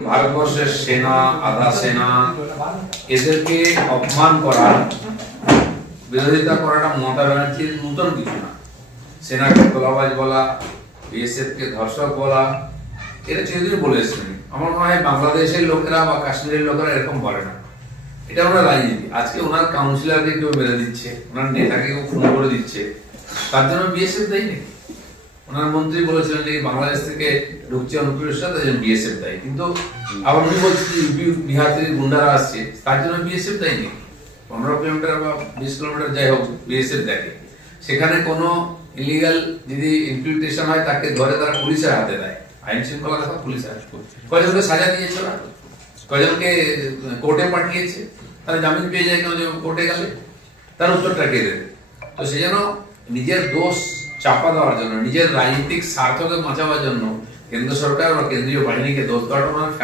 ভারতবর্ষের সেনা, আধা সেনা এদেরকে অপমান করা, বিরোধিতা করাটা মমতা ব্যানার্জির নতুন কিছু না। সেনাকে তোলাবাজ বলা, বিএসএফ কে ধর্ষক বলা, এটা চিরদিন বলে এসেছেন। আমার মনে হয় বাংলাদেশের লোকেরা বা কাশ্মীরের লোকেরা এরকম বলে না। এটা ওনার রাজনীতি। আজকে ওনার কাউন্সিলরকে কেউ মেরে দিচ্ছে, ওনার নেতাকে কেউ খুন করে দিচ্ছে, তার জন্য বিএসএফ দায়ী নেই। ওনার মন্ত্রী বলেছিলেন যে বাংলাদেশ থেকে ঢুকছে অনুপ্রবেশরা, তার জন্য বিএসএফ দায়ী। কিন্তু আবার উনি বলছেন যে ইউপি বিহার থেকে গুন্ডারা আসছে, তার জন্য বিএসএফ দায়ী নেই। 15 কিলোমিটার বা 20 কিলোমিটার যাই হোক, বিএসএফ দেখে। সেখানে কোনো ইলিগাল যদি ইনফিল্ট্রেশন হয়, তাকে ধরে তারা পুলিশের হাতে দেয়। আইন শৃঙ্খলা দেখা পুলিশের হাতে। কয়জনকে সাজা দিয়েছে ওরা, কয়জনকে কোর্টে পাঠিয়েছে, তারা জামিন পেয়ে যায় কেন কোর্টে গেলে, তার উত্তরটা কে দেবে? তো সেই জন্য নিজের দোষ চাপা দেওয়ার জন্য, নিজের রাজনৈতিক স্বার্থকে বাঁচাবার জন্য কেন্দ্র সরকার বা কেন্দ্রীয় বাহিনীকে দোষ দেওয়াটা